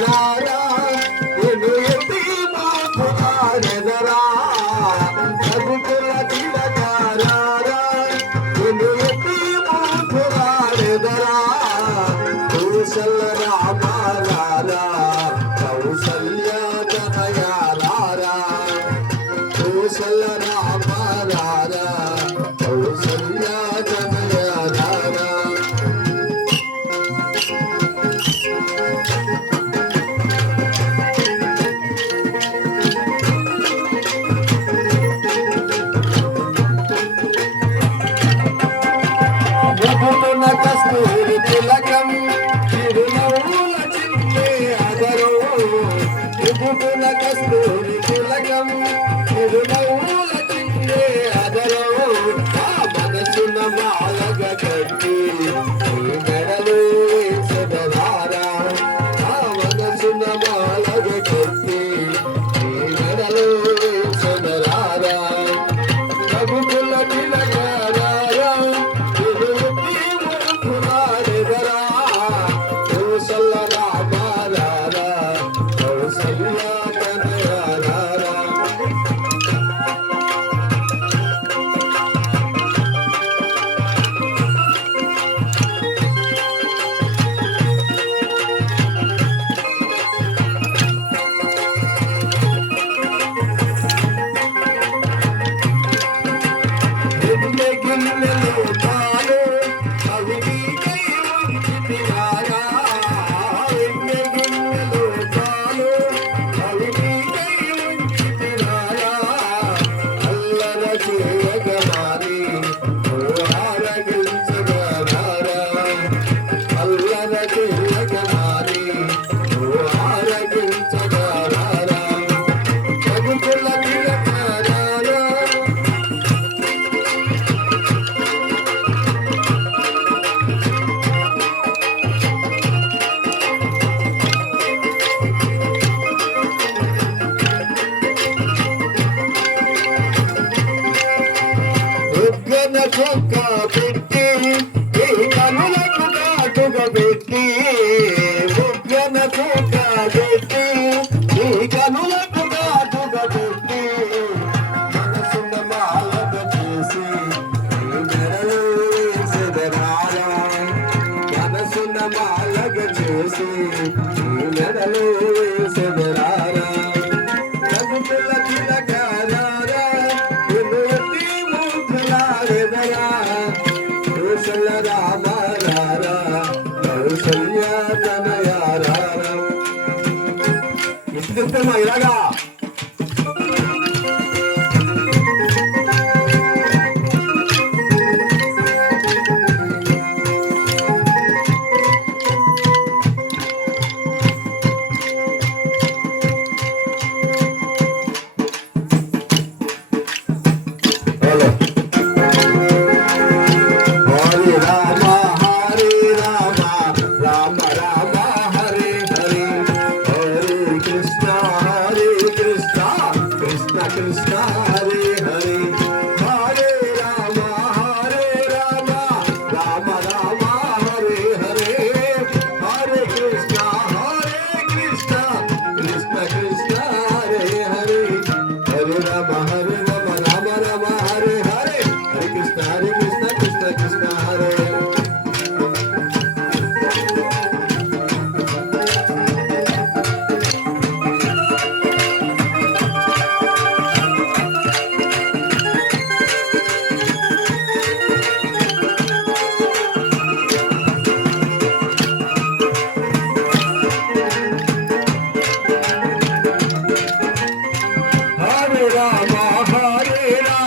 రారా నిన్ను ఎత్తి మాట్లాడెదరా ప్రభుకుల తిలక రారా నిన్ను ఎత్తి మాట్లాడెదరా కౌసల్య రామ రారా కౌసల్య తనయ రారా కౌసల్య రామ రారా కౌసల్య తనయ రారా కస్తూరి తిలకం చిరునవ్వుల చిన్నే అదరో ఎదుగున కస్తూరి తిలకం చిరునవ్వుల చిన్నే అదరో ఆ మనసున మాలగ కట్టి మెడలు వేసెదరారా ఆ మనసున మాలగ కట్టి మెడలు వేసెదరారా ప్రభుకుల తిలకారా చొక్క పెట్టి ఈ కనులకు కాటుక పెట్టి బుగ్గన చొక్క పెట్టి ఈ కనులకు కాటుక పెట్టి మనసున్న మాలక చేసి మెడలు వేసెదరారా మనసున్న మాలక చేసి మెడలు వేసెదరారా ప్రభుకుల తిలకారా కౌసల్య రామ రారా కౌసల్య తనయ రారా ఎప్పుడు చెప్తామా ఇలాగా Krishna Hare Hare Hare Rama Rama Rama Hare Hare Hare Krishna Krishna Krishna Hare Hare Hare Rama Rama Rama Hare Hare Hare Krishna Krishna Krishna Hare Rama Hare Rama